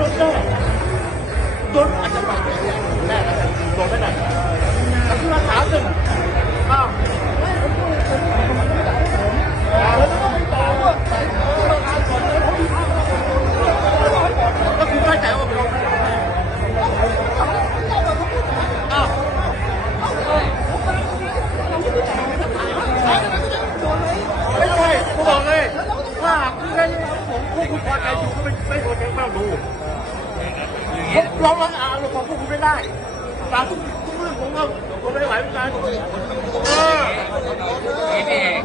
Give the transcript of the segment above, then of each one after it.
รถได้รถอาจจะไปได้ได้รถไม่ได้แล้วคือมาถามหนึ่งอ้าวก็คุณได้ใจว่าเป็นรถอ้าวไม่ใช่ผมบอกเลยว่าคือได้ผมพวกคุณพอใจอยู่ก็ไม่ไม่พอใจบ้างดู ร้องร้องอ่านของพวกคุณไม่ได้ตามทุกทุกเรื่องผมก็ผมไม่ไหวเหมือนกันเออพี่พี่เอก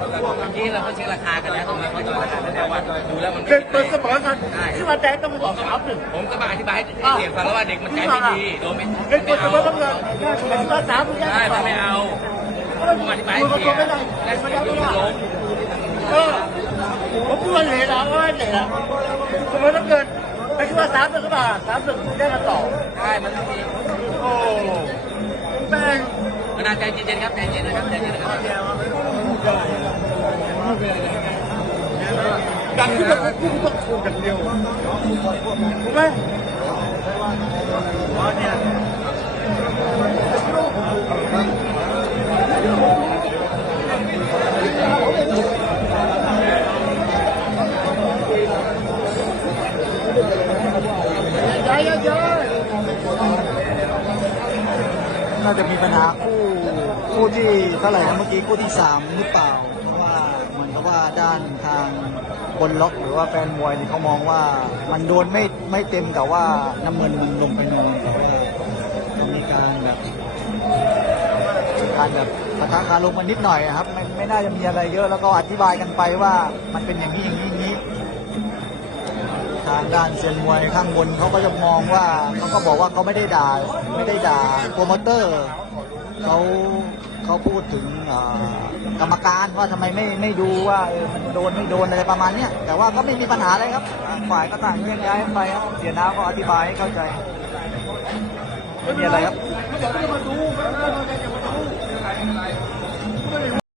ที่เราก็เช็คราคากันแล้วตรงนี้เขาจอยราคากันแล้วว่าดูแล้วมันเด็กเปิดสมอกันที่มาแดงต้องไปบอกสามหนึ่งผมก็มาอธิบายให้เด็กฟังแล้วว่าเด็กมันใจไม่ดีโดนไม่เด็กเปิดสเอามอต้องเงินที่มาสามหนึ่งใช่มันไม่เอาผมอธิบายให้เสียได้และไม่ได้ดูไม่มันได้ล้มเออผมพูดว่าเหละนะว่าเหละนะเสมอต้องเงิน ไม่คิดว่าสามหนึ่งก็มาสามหนึ่งได้กันต่อใช่มันต้องมีโอ้แม่งขนาดใจเย็นๆครับใจเย็นนะครับใจเย็นนะครับดังขึ้นมาเป็นผู้ต้องถูกอย่างเดียวถูกไหม น่าจะมีปัญหาคู่คู่ที่เท่าไหร่นะเมื่อกี้คู่ที่สามหรือเปล่าเพราะว่าเหมือนกับว่าด้านทางบนล็อกหรือว่าแฟนมวยนี่เขามองว่ามันโดนไม่ไม่เต็มแต่ว่าน้ำเงินมันลงไปนองแต่ว่ามีการแบบการแบบปะทะคารมกันนิดหน่อยครับไม่ไม่น่าจะมีอะไรเยอะแล้วก็อธิบายกันไปว่ามันเป็นอย่างนี้อย่างนี้ ทางด้านเซียนมวยข้างบนเขาก็จะมองว่าเขาก็บอกว่าเขาไม่ได้ด่าไม่ได้ด่าโปรโมเตอร์เขาเขาพูดถึงกรรมการว่าทำไมไม่ไม่ดูว่าเออมันโดนไม่โดนอะไรประมาณเนี้ยแต่ว่าก็ไม่มีปัญหาอะไรครับฝ่ายก็ต่างแยกย้ายไปครับเสียน้าก็อธิบายให้เข้าใจไม่มีอะไรครับ